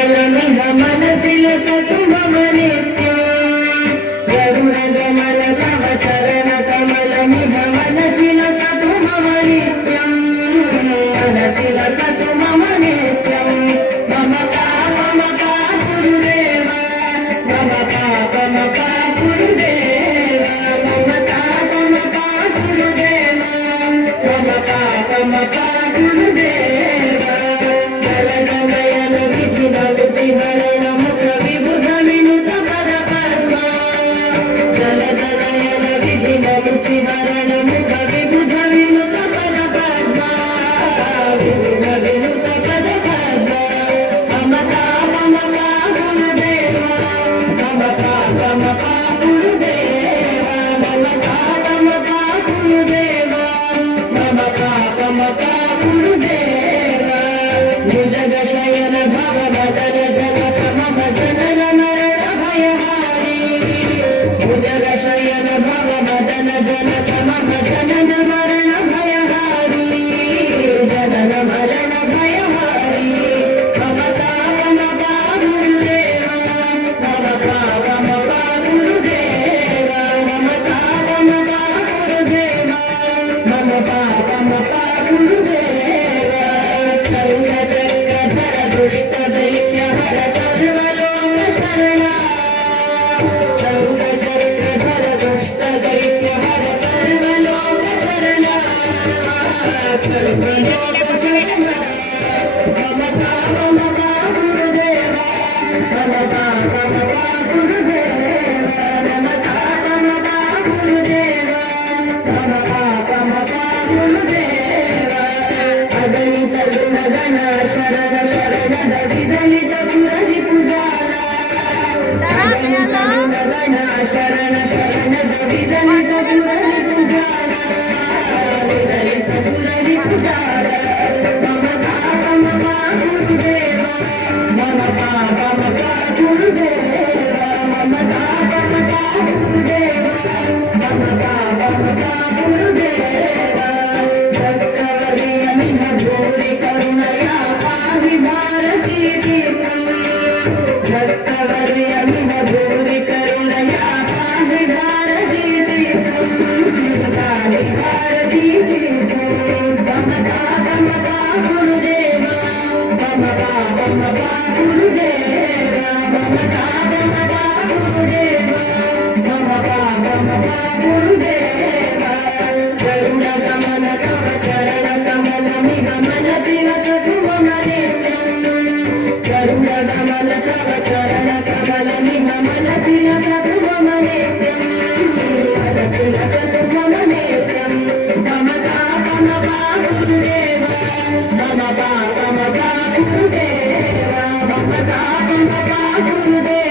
कमलमिह मनसिल सतु मम नित्यम् गरुडगमन तव चरण कमलमिह मनसिल सतु मम नित्यम् मनसिल सतु मम नित्यम् ममता गुरुदेव ममता गुरुदेव ममता गुरुदेव ममता गुरुदेव जलगमयन विधिन विधिहरण मुख विबुध विनुत पद पद्मा जलगमयन विधिन विधिहरण मुख विबुध विनुत पद पद्मा विबुध विनुत पद पद्मा ममता गुरुदेव ममता गुरुदेव ममता गुरुदेव ममता गुरुदेव भुजग शयन भव मदन जगत मम जनन मरण भयहारी भुजग शयन भव मदन जनक मम जनन मरण भयहारी जनन मरण भयहारी ममता गुरुदेव ममता गुरुदेव ममता गुरुदेव ममता गुरुदेव शङ्खचक्रधर दुष्ट दैत्य हर सर्वलोक शरणा शङ्खचक्रधर दुष्ट दैत्य हर सर्वलोक शरणा सर्वलोक शरणा ममता गुरुदेव ममता गुरुदेव ममता गुरुदेव ममता गुरुदेव अगणित गुणगण शरण शरणद विदलित सुररि पुजारा अगणित गुणगण शरण शरणद विदलित सुररि पुजारा विदलित सुररि पुजारा ममता गुरुदेव ममता गुरुदेव ममता गुरुदेव ममता गुरुदेव भक्तवर्यमिह भूरि करुणया पाहि भारती तीर्थम् भक्तवर्यमिह भूरि करुणया पाहि भारती तीर्थम् पाहि भारती तीर्थम् ममता गुरुदेव ममता गुरुदेव ममता गुरुदेव ममता गुरुदेव गरुडगमन तव चरण कमलमिह मनसिल सतु मम नित्यम् गरुडगमन तव चरण कमलमिह मनसिल सतु मम नित्यम् मनसिल सतु मम नित्यम् ममता गुरुदेव ममता गुरुदेव ममता गुरुदेव